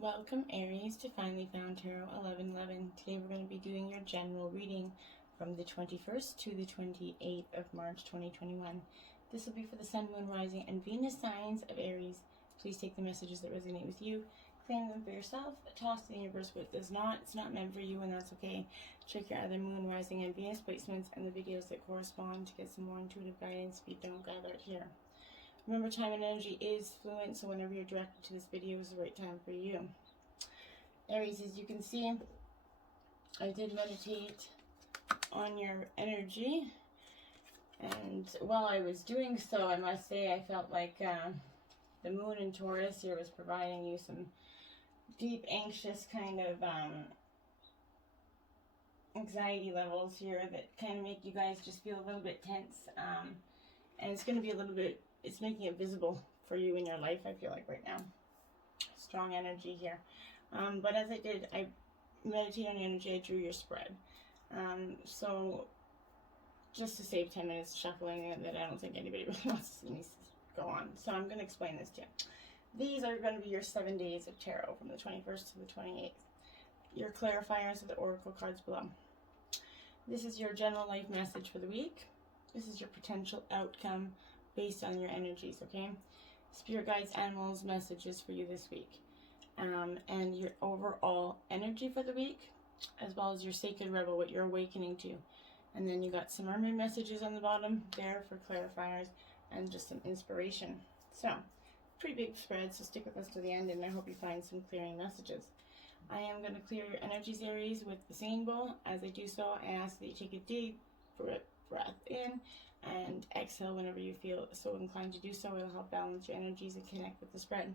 Welcome Aries to Finally Found Tarot 1111. Today we're going to be doing your general reading from the 21st to the 28th of March 2021. This will be for the Sun, Moon, Rising, and Venus signs of Aries. Please take the messages that resonate with you, claim them for yourself, toss to the universe what does not. It's not meant for you, and that's okay. Check your other Moon, Rising, and Venus placements and the videos that correspond to get some more intuitive guidance if you don't gather it here. Remember, time and energy is fluent, so whenever you're directed to this video is the right time for you. Aries, as you can see, I did meditate on your energy, and while I was doing so, I must say I felt like the moon in Taurus here was providing you some deep, anxious kind of anxiety levels here that kind of make you guys just feel a little bit tense, and it's going to be a little bit, it's making it visible for you in your life, I feel like, right now. Strong energy here. But as I did, I meditated on your energy, I drew your spread. So, just to save 10 minutes shuffling that I don't think anybody really wants to see me go on. So I'm going to explain this to you. These are going to be your 7 days of tarot from the 21st to the 28th. Your clarifiers are the oracle cards below. This is your general life message for the week. This is your potential outcome based on your energies, okay? Spirit guides, animals, messages for you this week. And your overall energy for the week, as well as your sacred rebel, what you're awakening to. And then you got some mermaid messages on the bottom there for clarifiers and just some inspiration. So, pretty big spread, so stick with us to the end, and I hope you find some clearing messages. I am going to clear your energies, Aries, with the singing bowl. As I do so, I ask that you take a deep breath in and exhale whenever you feel so inclined to do so. It'll help balance your energies and connect with the spread.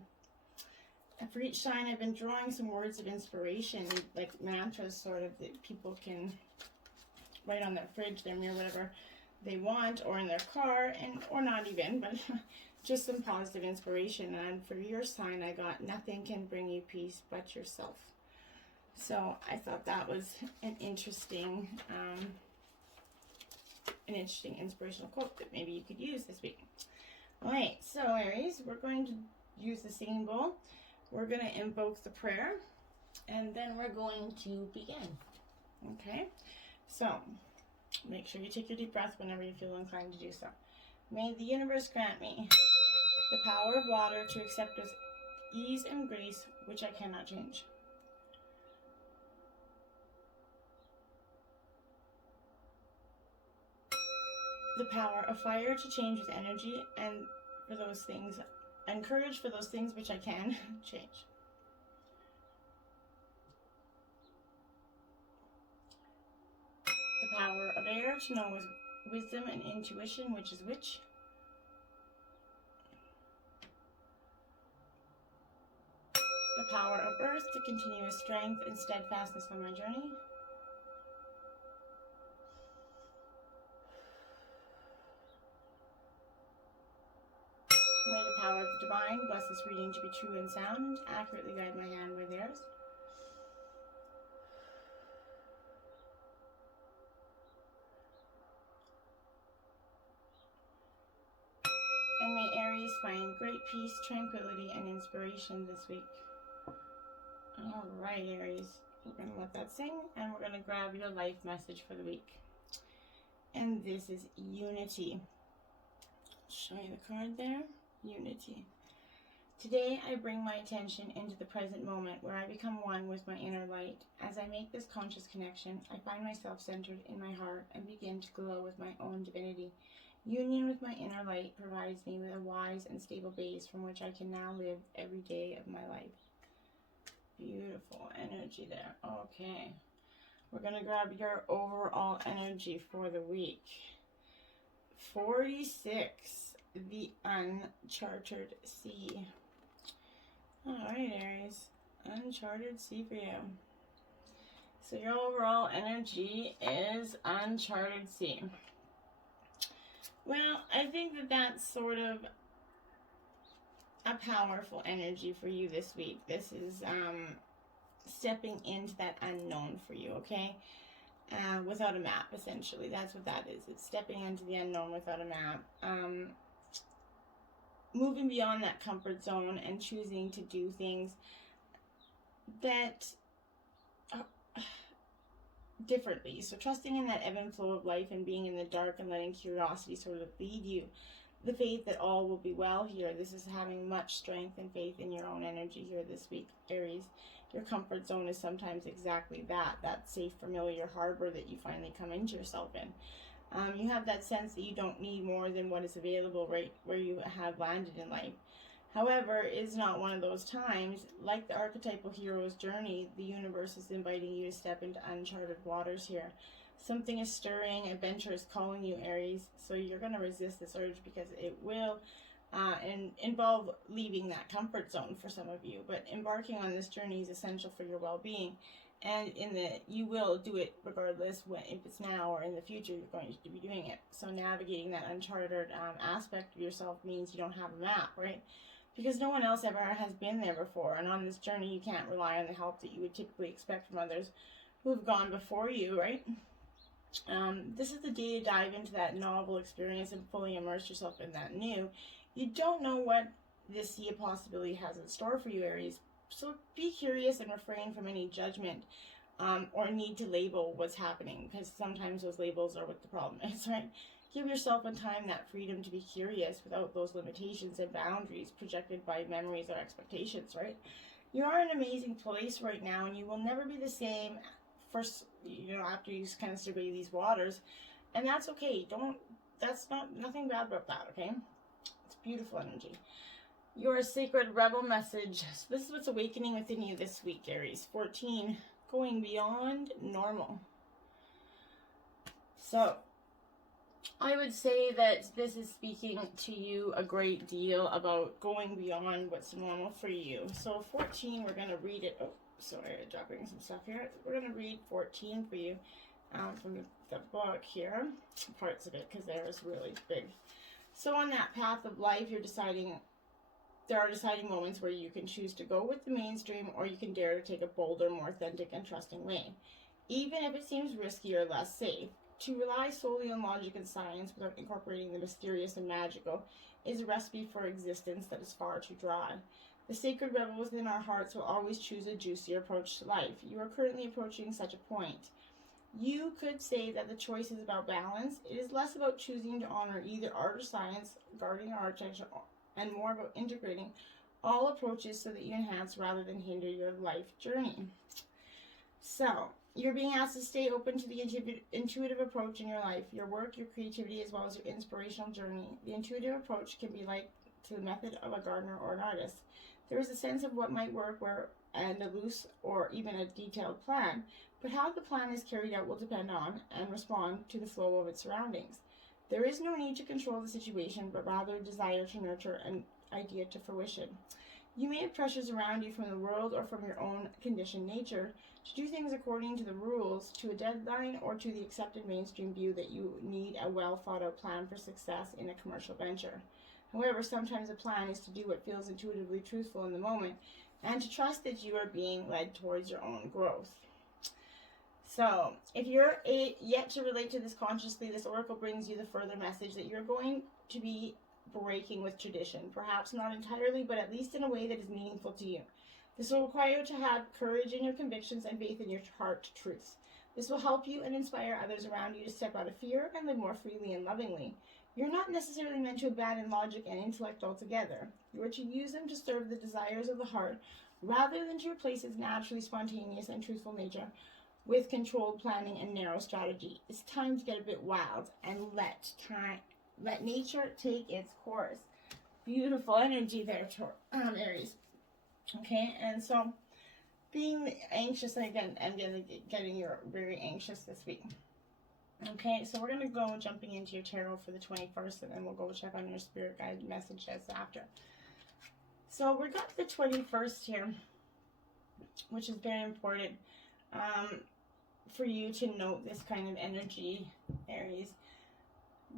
And for each sign, I've been drawing some words of inspiration, like mantras sort of, that people can write on their fridge, their mirror, whatever they want, or in their car, and or not even, but just some positive inspiration. And for your sign, I got, nothing can bring you peace but yourself. So I thought that was an interesting inspirational quote that maybe you could use this week. Alright, so Aries, we're going to use the singing bowl. We're going to invoke the prayer, and then we're going to begin. Okay, so make sure you take your deep breath whenever you feel inclined to do so. May the universe grant me the power of water to accept with ease and grace which I cannot change. The power of fire to change with energy, and for those things, and courage for those things which I can change. The power of air to know with wisdom and intuition which is which. The power of earth to continue with strength and steadfastness on my journey. May the power of the divine bless this reading to be true and sound, accurately guide my hand with theirs. And may Aries find great peace, tranquility, and inspiration this week. Alright, Aries, we're going to let that sing, and we're going to grab your life message for the week. And this is unity. I'll show you the card there. Unity. Today I bring my attention into the present moment where I become one with my inner light. As I make this conscious connection, I find myself centered in my heart and begin to glow with my own divinity. Union with my inner light provides me with a wise and stable base from which I can now live every day of my life. Beautiful energy there. Okay. We're going to grab your overall energy for the week. 46. The uncharted sea. Alright, Aries. Uncharted sea for you. So your overall energy is uncharted sea. Well, I think that that's sort of a powerful energy for you this week. This is stepping into that unknown for you, okay? Without a map, essentially. That's what that is. It's stepping into the unknown without a map. Moving beyond that comfort zone and choosing to do things that differently. So trusting in that ebb and flow of life and being in the dark and letting curiosity sort of lead you. The faith that all will be well here. This is having much strength and faith in your own energy here this week, Aries. Your comfort zone is sometimes exactly that safe, familiar harbor that you finally come into yourself in. You have that sense that you don't need more than what is available right where you have landed in life. However, it's not one of those times. Like the archetypal hero's journey, the universe is inviting you to step into uncharted waters here. Something is stirring, adventure is calling you, Aries, so you're going to resist this urge because it will involve leaving that comfort zone for some of you. But embarking on this journey is essential for your well-being. And you will do it regardless if it's now or in the future, you're going to be doing it. So navigating that uncharted aspect of yourself means you don't have a map, right? Because no one else ever has been there before. And on this journey, you can't rely on the help that you would typically expect from others who have gone before you, right? This is the day to dive into that novel experience and fully immerse yourself in that new. You don't know what this sea of possibility has in store for you, Aries. So be curious and refrain from any judgment or need to label what's happening, because sometimes those labels are what the problem is, right? Give yourself and time that freedom to be curious without those limitations and boundaries projected by memories or expectations, right? You are in an amazing place right now, and you will never be the same first, after you kind of survey these waters, and that's okay. That's nothing bad about that, okay? It's beautiful energy. Your sacred rebel message. So this is what's awakening within you this week, Aries. 14, going beyond normal. So I would say that this is speaking to you a great deal about going beyond what's normal for you. So 14, we're going to read it. Oh, sorry, I'm dropping some stuff here. We're going to read 14 for you from the book here, parts of it, because there is really big. So on that path of life, there are deciding moments where you can choose to go with the mainstream, or you can dare to take a bolder, more authentic and trusting way, even if it seems risky or less safe. To rely solely on logic and science without incorporating the mysterious and magical is a recipe for existence that is far too dry. The sacred rebel within our hearts will always choose a juicier approach to life. You are currently approaching such a point. You could say that the choice is about balance. It is less about choosing to honor either art or science, guarding our architecture, and more about integrating all approaches so that you enhance rather than hinder your life journey. So, you're being asked to stay open to the intuitive approach in your life, your work, your creativity, as well as your inspirational journey. The intuitive approach can be like to the method of a gardener or an artist. There is a sense of what might work and a loose or even a detailed plan, but how the plan is carried out will depend on and respond to the flow of its surroundings. There is no need to control the situation, but rather a desire to nurture an idea to fruition. You may have pressures around you from the world or from your own conditioned nature to do things according to the rules, to a deadline, or to the accepted mainstream view that you need a well thought out plan for success in a commercial venture. However, sometimes a plan is to do what feels intuitively truthful in the moment and to trust that you are being led towards your own growth. So, if you're yet to relate to this consciously, this oracle brings you the further message that you're going to be breaking with tradition. Perhaps not entirely, but at least in a way that is meaningful to you. This will require you to have courage in your convictions and faith in your heart truths. This will help you and inspire others around you to step out of fear and live more freely and lovingly. You're not necessarily meant to abandon logic and intellect altogether. You are to use them to serve the desires of the heart, rather than to replace its naturally spontaneous and truthful nature with controlled planning and narrow strategy. It's time to get a bit wild and let nature take its course. Beautiful energy there, Aries. Okay, and so being anxious, again, I'm getting you're very anxious this week. Okay, so we're going to go jumping into your tarot for the 21st, and then we'll go check on your spirit guide messages after. So we got the 21st here, which is very important for you to note this kind of energy, Aries.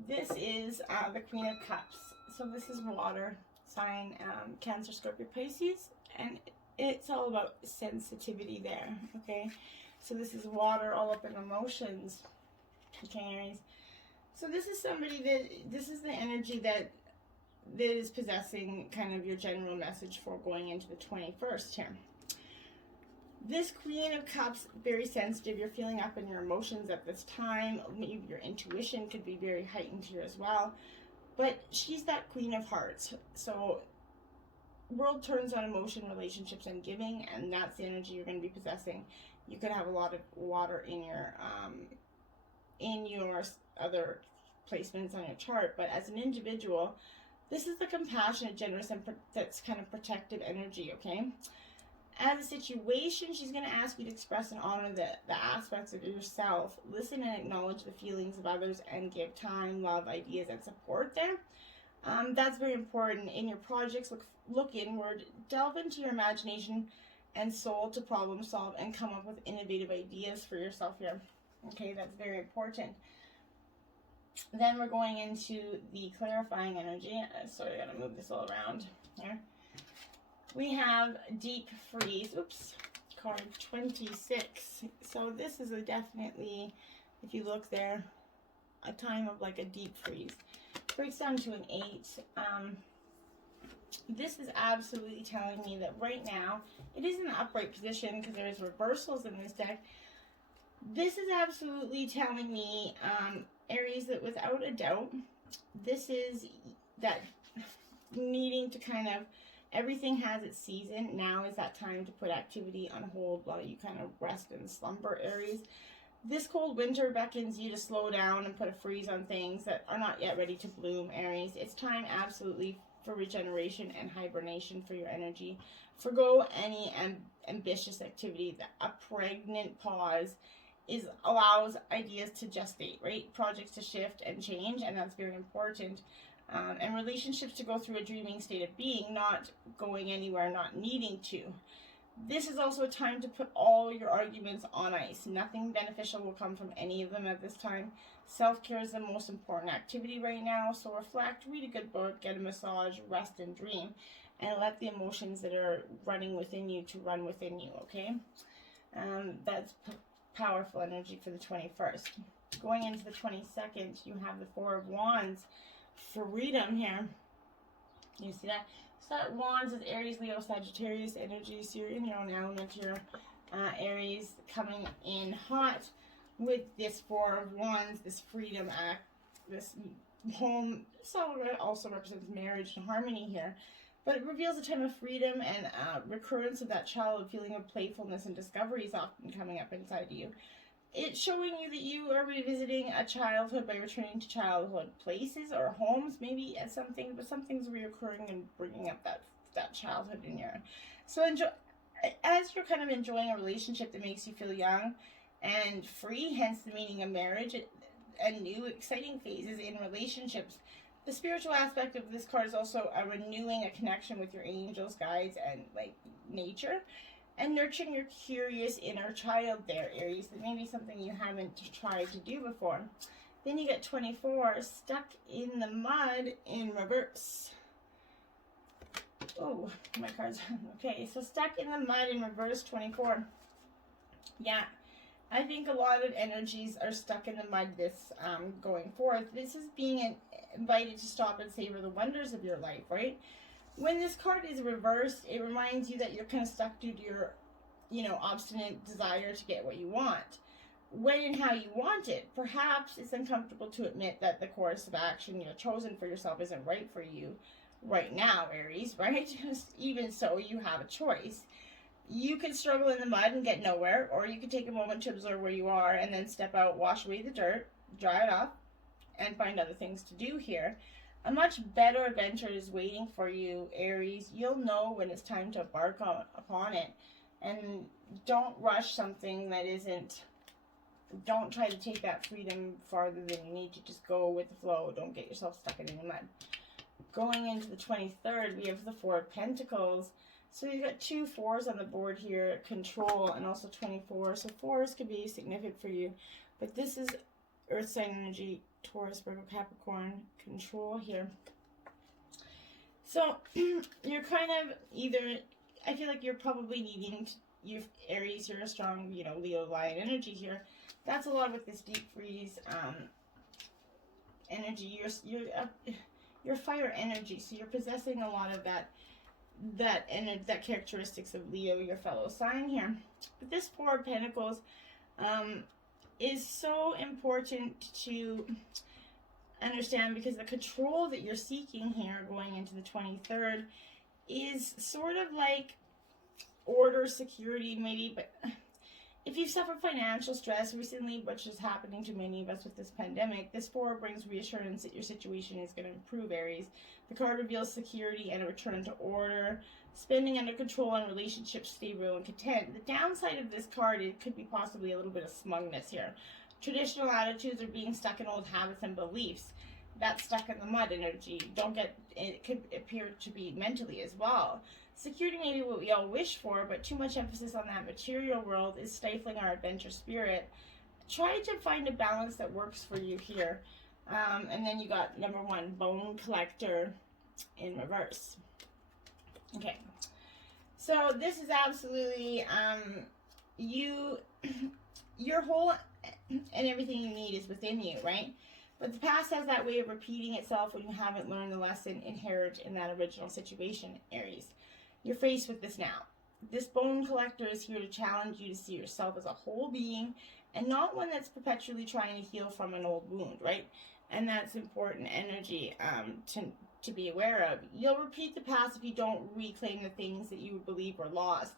This is the Queen of Cups. So this is water sign, Cancer, Scorpio, Pisces, and it's all about sensitivity there, okay? So this is water all up in emotions, okay, Aries? So this is this is the energy that is possessing kind of your general message for going into the 21st here. This Queen of Cups, very sensitive. You're feeling up in your emotions at this time. Maybe your intuition could be very heightened here as well. But she's that Queen of Hearts. So world turns on emotion, relationships, and giving, and that's the energy you're going to be possessing. You could have a lot of water in your other placements on your chart, but as an individual, this is the compassionate, generous, and that's kind of protective energy, okay? As a situation, she's going to ask you to express and honor the aspects of yourself, listen and acknowledge the feelings of others, and give time, love, ideas, and support there. That's very important. In your projects, look inward, delve into your imagination and soul to problem solve and come up with innovative ideas for yourself here. Okay, that's very important. Then we're going into the clarifying energy. Sorry, I gotta move this all around here. We have Deep Freeze. Oops, card 26. So this is definitely, if you look there, a time of like a deep freeze. Breaks down to an 8. This is absolutely telling me that right now, it is in an upright position because there's reversals in this deck. This is absolutely telling me, Aries, that without a doubt, this is that needing to kind of, everything has its season. Now is that time to put activity on hold while you kind of rest and slumber, Aries. This cold winter beckons you to slow down and put a freeze on things that are not yet ready to bloom, Aries. It's time absolutely for regeneration and hibernation for your energy. Forgo any ambitious activity. A pregnant pause allows ideas to gestate, right? Projects to shift and change, and that's very important. And relationships to go through a dreaming state of being, not going anywhere, not needing to. This is also a time to put all your arguments on ice. Nothing beneficial will come from any of them at this time. Self-care is the most important activity right now, so reflect, read a good book, get a massage, rest and dream, and let the emotions that are running within you to run within you, okay? That's powerful energy for the 21st. Going into the 22nd, you have the 4 of Wands. Freedom here. You see that? So that Wands is Aries, Leo, Sagittarius energy. So you're in your own element here. Aries coming in hot with this 4 of Wands, this freedom act, this home. So it also represents marriage and harmony here. But it reveals a time of freedom and recurrence of that childhood feeling of playfulness and discovery is often coming up inside you. It's showing you that you are revisiting a childhood by returning to childhood places or homes, maybe at something, but something's reoccurring and bringing up that childhood in your. So enjoy, as you're kind of enjoying a relationship that makes you feel young and free, hence the meaning of marriage and new exciting phases in relationships. The spiritual aspect of this card is also a renewing a connection with your angels, guides, and like nature. And nurturing your curious inner child there, Aries. That may be something you haven't tried to do before. Then you get 24, stuck in the mud in reverse. Oh, my cards. Okay, so stuck in the mud in reverse, 24. Yeah, I think a lot of energies are stuck in the mud this going forth. This is being invited to stop and savor the wonders of your life, right? When this card is reversed, it reminds you that you're kind of stuck due to your, obstinate desire to get what you want. When and how you want it. Perhaps it's uncomfortable to admit that the course of action you've chosen for yourself isn't right for you right now, Aries, right? Even so, you have a choice. You could struggle in the mud and get nowhere, or you could take a moment to observe where you are and then step out, wash away the dirt, dry it off, and find other things to do here. A much better adventure is waiting for you, Aries. You'll know when it's time to embark upon it. And don't rush something that isn't. Don't try to take that freedom farther than you need to. Just go with the flow. Don't get yourself stuck in the mud. Going into the 23rd, we have the 4 of Pentacles. So you've got 2 4s on the board here. Control and also 24. So 4s could be significant for you. But this is Earth sign energy. Taurus, Virgo, Capricorn, control here. So you're kind of either, I feel like you're probably needing to, Aries, you're a strong, Leo, Lion energy here. That's a lot with this deep freeze energy. You're fire energy, so you're possessing a lot of that that characteristics of Leo, your fellow sign here. But this Four of Pentacles is so important to understand, because the control that you're seeking here going into the 23rd is sort of like order, security maybe, but if you've suffered financial stress recently, which is happening to many of us with this pandemic, this Four brings reassurance that your situation is going to improve, Aries. The card reveals security and a return to order, spending under control, and relationships stable and content. The downside of this card, it could be possibly a little bit of smugness here. Traditional attitudes are being stuck in old habits and beliefs. That's stuck in the mud energy. It could appear to be mentally as well. Security may be what we all wish for, but too much emphasis on that material world is stifling our adventure spirit. Try to find a balance that works for you here. And then you got number 1, Bone Collector in reverse. Okay. So this is absolutely, your whole and everything you need is within you, right? But the past has that way of repeating itself when you haven't learned the lesson inherent in that original situation, Aries. You're faced with this now. This Bone Collector is here to challenge you to see yourself as a whole being and not one that's perpetually trying to heal from an old wound, right? And that's important energy to be aware of. You'll repeat the past if you don't reclaim the things that you believe were lost.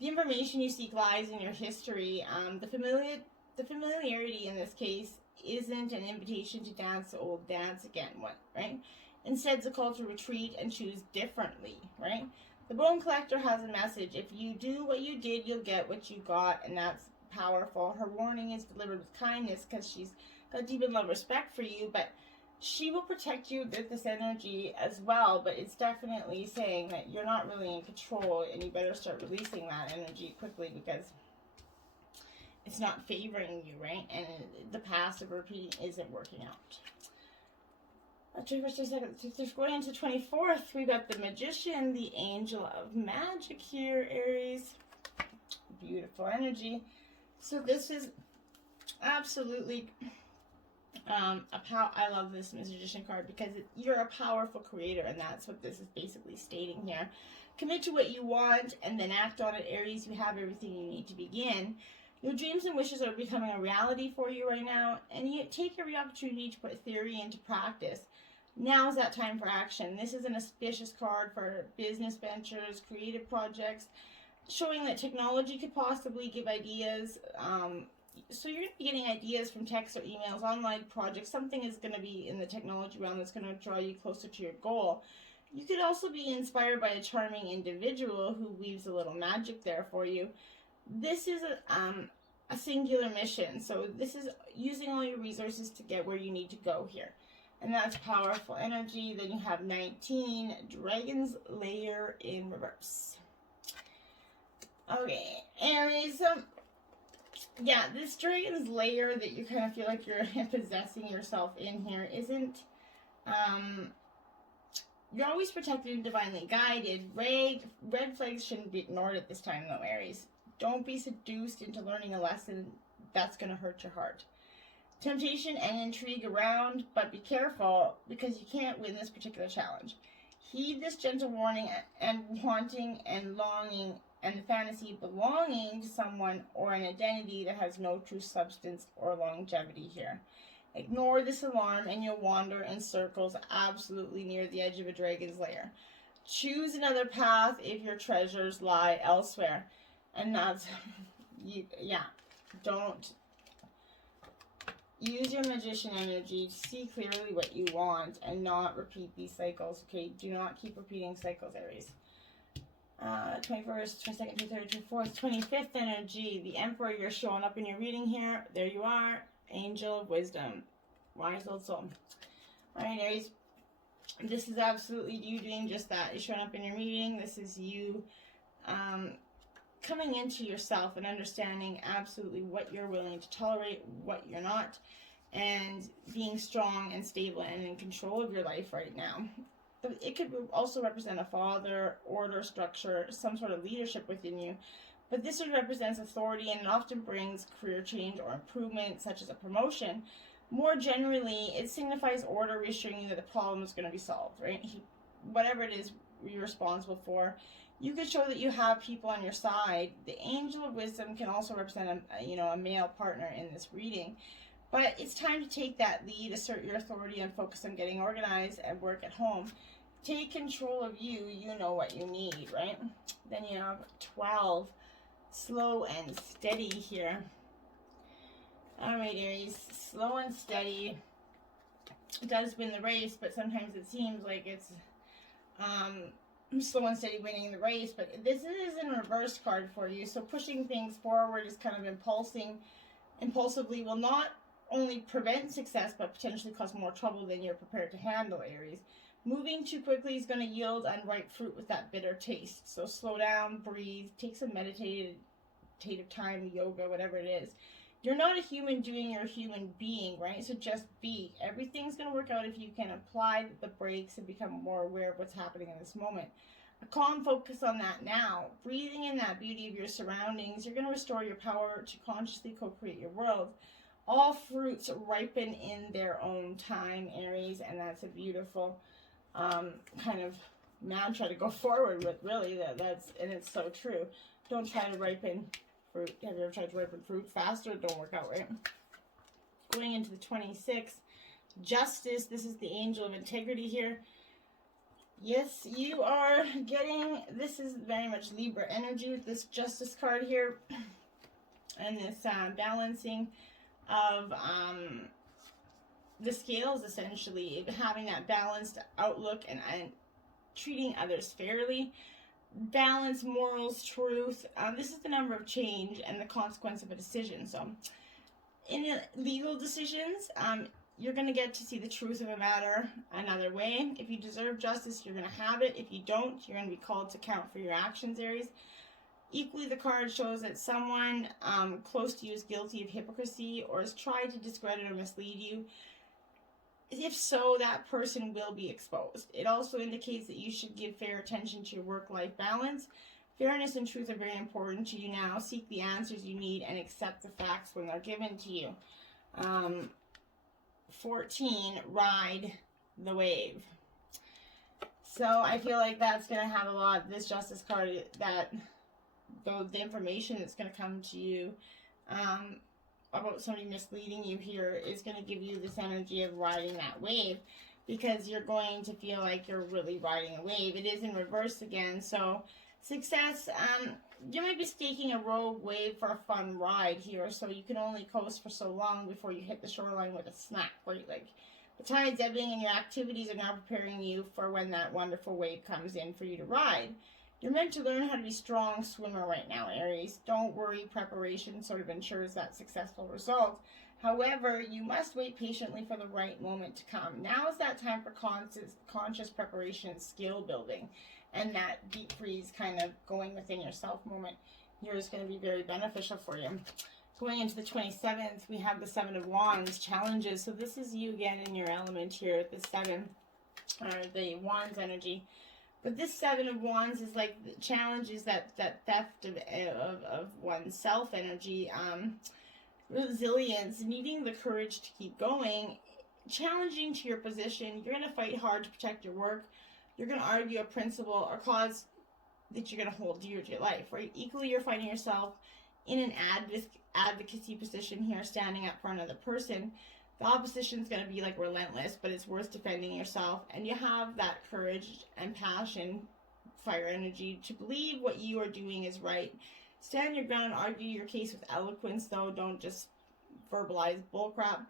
The information you seek lies in your history. The familiarity in this case isn't an invitation to dance the old dance again, right? Instead, it's a call to retreat and choose differently, right? The Bone Collector has a message. If you do what you did, you'll get what you got, and that's powerful. Her warning is delivered with kindness because she's got deep and love respect for you, but she will protect you with this energy as well. But it's definitely saying that you're not really in control, and you better start releasing that energy quickly because it's not favoring you, right? And the past of repeating isn't working out. Going into 24th, we got the Magician, the Angel of Magic here, Aries. Beautiful energy. So this is absolutely I love this Magician card because you're a powerful creator, and that's what this is basically stating here. Commit to what you want and then act on it, Aries. You have everything you need to begin. Your dreams and wishes are becoming a reality for you right now, and you take every opportunity to put theory into practice. Now's that time for action. This is an auspicious card for business ventures, creative projects, showing that technology could possibly give ideas. So you're going to be getting ideas from texts or emails, online projects. Something is going to be in the technology realm that's going to draw you closer to your goal. You could also be inspired by a charming individual who weaves a little magic there for you. This is a singular mission, so this is using all your resources to get where you need to go here. And that's powerful energy. Then you have 19, Dragon's Lair in reverse. Okay, Aries, yeah, this Dragon's Lair that you kind of feel like you're possessing yourself in here isn't, you're always protected and divinely guided. Red flags shouldn't be ignored at this time though, Aries. Don't be seduced into learning a lesson that's going to hurt your heart. Temptation and intrigue around, but be careful because you can't win this particular challenge. Heed this gentle warning, and wanting and longing and the fantasy of belonging to someone or an identity that has no true substance or longevity here. Ignore this alarm and you'll wander in circles absolutely near the edge of a dragon's lair. Choose another path if your treasures lie elsewhere. And that's, don't use your Magician energy to see clearly what you want and not repeat these cycles, okay? Do not keep repeating cycles, Aries. 21st, 22nd, 23rd, 24th, 25th energy. The Emperor, you're showing up in your reading here. There you are. Angel of Wisdom. Wise old soul. Alright, Aries. This is absolutely you doing just that. You're showing up in your reading. This is you coming into yourself and understanding absolutely what you're willing to tolerate, what you're not, and being strong and stable and in control of your life right now. But it could also represent a father, order, structure, some sort of leadership within you. But this represents authority, and it often brings career change or improvement, such as a promotion. More generally, it signifies order, reassuring you that the problem is going to be solved, right? Whatever it is, you're responsible for. You could show that you have people on your side. The Angel of Wisdom can also represent a male partner in this reading. But it's time to take that lead, assert your authority, and focus on getting organized and work at home. Take control of you. You know what you need, right? Then you have 12. Slow and steady here. All right, Aries. Slow and steady. It does win the race, but sometimes it seems like it's slow and steady winning the race. But this is in reverse card for you. So pushing things forward is kind of impulsively will not only prevent success, but potentially cause more trouble than you're prepared to handle, Aries. Moving too quickly is going to yield unripe fruit with that bitter taste. So slow down, breathe, take some meditative time, yoga, whatever it is. You're not a human doing your human being, right? So just be. Everything's going to work out if you can apply the brakes and become more aware of what's happening in this moment. A calm focus on that now. Breathing in that beauty of your surroundings. You're going to restore your power to consciously co-create your world. All fruits ripen in their own time, Aries, and that's a beautiful kind of mantra to go forward with, really. And it's so true. Don't try to ripen fruit. Have you ever tried to ripen fruit faster? It don't work out, right? Going into the 26th, Justice. This is the Angel of Integrity here. Yes, you are getting, this is very much Libra energy with this Justice card here. And this balancing of the scales, essentially, having that balanced outlook and treating others fairly. Balance, morals, truth. This is the number of change and the consequence of a decision. So in legal decisions, you're going to get to see the truth of a matter another way. If you deserve justice, you're going to have it. If you don't, you're going to be called to account for your actions, Aries. Equally, the card shows that someone close to you is guilty of hypocrisy or has tried to discredit or mislead you. If so, that person will be exposed. It also indicates that you should give fair attention to your work-life balance. Fairness and truth are very important to you now. Seek the answers you need and accept the facts when they're given to you. 14, ride the wave. So I feel like that's going to have a lot, this Justice card, that the information that's going to come to you about somebody misleading you here is going to give you this energy of riding that wave, because you're going to feel like you're really riding a wave. It is in reverse again, so success, you might be staking a rogue wave for a fun ride here, so you can only coast for so long before you hit the shoreline with a snap, right? Like, the tide's ebbing and your activities are now preparing you for when that wonderful wave comes in for you to ride. You're meant to learn how to be a strong swimmer right now, Aries. Don't worry, preparation sort of ensures that successful result. However, you must wait patiently for the right moment to come. Now is that time for conscious preparation, skill building, and that deep freeze kind of going within yourself moment here is going to be very beneficial for you. Going into the 27th, we have the 7 of Wands, challenges. So this is you again in your element here, the 7, or the Wands energy. But this 7 of Wands is like the challenges, that theft of one's self energy, resilience, needing the courage to keep going, challenging to your position. You're going to fight hard to protect your work. You're going to argue a principle or cause that you're going to hold dear to your life, right? Equally, you're finding yourself in an advocacy position here, standing up for another person. The opposition is going to be like relentless, but it's worth defending yourself. And you have that courage and passion, fire energy, to believe what you are doing is right. Stand your ground, argue your case with eloquence, though. Don't just verbalize bullcrap.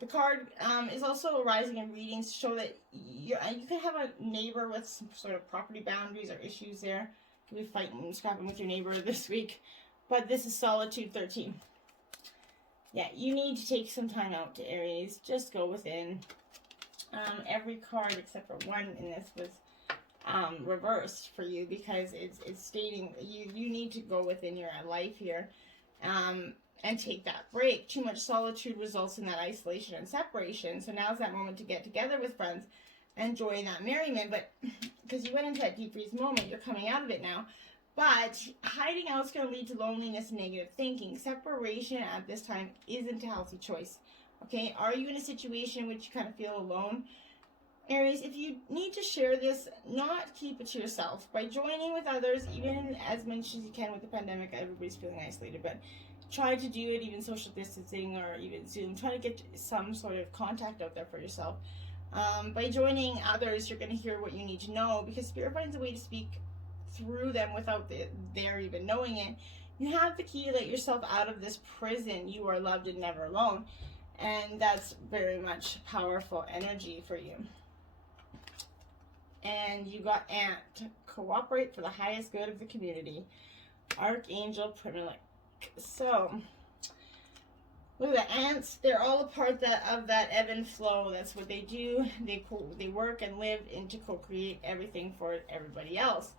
The card is also arising in readings to show that you could have a neighbor with some sort of property boundaries or issues there. You could be fighting and scrapping with your neighbor this week. But this is Solitude 13. Yeah, you need to take some time out, to Aries. Just go within. Every card except for one in this was reversed for you, because it's stating you need to go within your life here and take that break. Too much solitude results in that isolation and separation. So now's that moment to get together with friends and join that merriment. But because you went into that deep freeze moment, you're coming out of it now. But hiding out is going to lead to loneliness and negative thinking. Separation at this time isn't a healthy choice. Okay, are you in a situation in which you kind of feel alone? Aries, if you need to share this, not keep it to yourself. By joining with others, even as much as you can with the pandemic, everybody's feeling isolated, but try to do it, even social distancing or even Zoom. Try to get some sort of contact out there for yourself. By joining others, you're going to hear what you need to know, because Spirit finds a way to speak through them without their even knowing it. You have the key to let yourself out of this prison. You are loved and never alone. And that's very much powerful energy for you. And you got Ant. Cooperate for the highest good of the community. Archangel Primilic. So, look at the ants. They're all a part of that ebb and flow. That's what they do. They work and live to co-create everything for everybody else.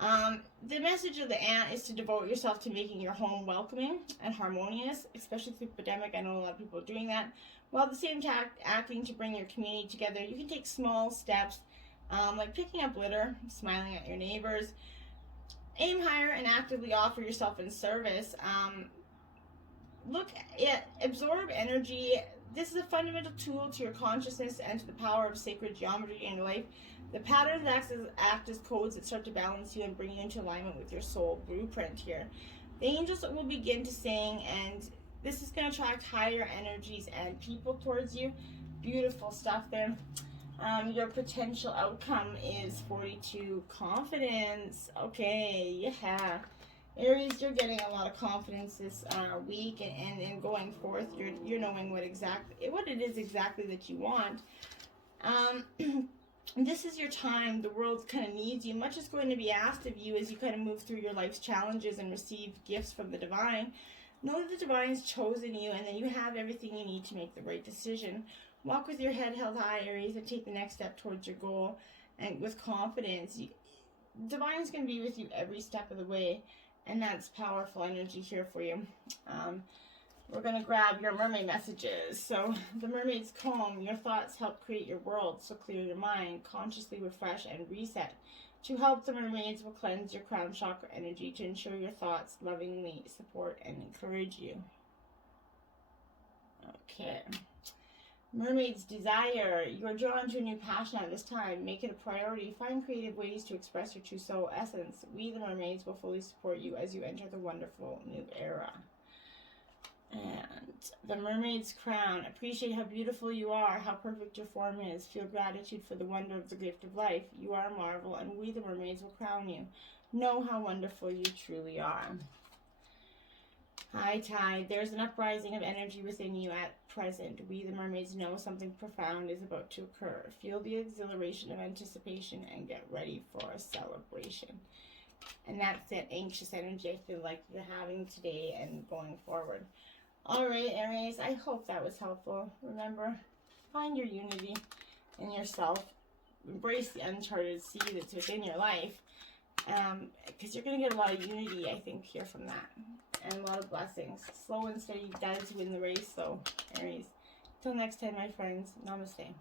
The message of the ant is to devote yourself to making your home welcoming and harmonious, especially through the pandemic. I know a lot of people are doing that. While at the same time acting to bring your community together, you can take small steps, like picking up litter, smiling at your neighbors. Aim higher and actively offer yourself in service. Look at absorb energy. This is a fundamental tool to your consciousness and to the power of sacred geometry in your life. The patterns act as codes that start to balance you and bring you into alignment with your soul blueprint here. The angels will begin to sing, and this is going to attract higher energies and people towards you. Beautiful stuff there. Your potential outcome is 42 confidence. Okay, yeah. Aries, you're getting a lot of confidence this week, and going forth, you're knowing what it is exactly that you want. This is your time. The world kind of needs you. Much is going to be asked of you as you kind of move through your life's challenges and receive gifts from the divine. Know that the divine's chosen you, and that you have everything you need to make the right decision. Walk with your head held high, Aries, and take the next step towards your goal, and with confidence. Divine's going to be with you every step of the way, and that's powerful energy here for you. We're going to grab your mermaid messages. So, the mermaid's calm. Your thoughts help create your world, so clear your mind. Consciously refresh and reset. To help, the mermaids will cleanse your crown chakra energy to ensure your thoughts lovingly support and encourage you. Okay. Mermaid's desire. You're drawn to a new passion at this time. Make it a priority. Find creative ways to express your true soul essence. We, the mermaids, will fully support you as you enter the wonderful new era. And the mermaid's crown. Appreciate how beautiful you are, how perfect your form is. Feel gratitude for the wonder of the gift of life. You are a marvel, and we, the mermaids, will crown you. Know how wonderful you truly are. High tide. There's an uprising of energy within you at present. We, the mermaids, know something profound is about to occur. Feel the exhilaration of anticipation and get ready for a celebration. And that's that anxious energy I feel like you're having today and going forward. All right, Aries, I hope that was helpful. Remember, find your unity in yourself. Embrace the uncharted sea that's within your life. Because you're going to get a lot of unity, I think, here from that. And a lot of blessings. Slow and steady does win the race, though, Aries. Till next time, my friends. Namaste.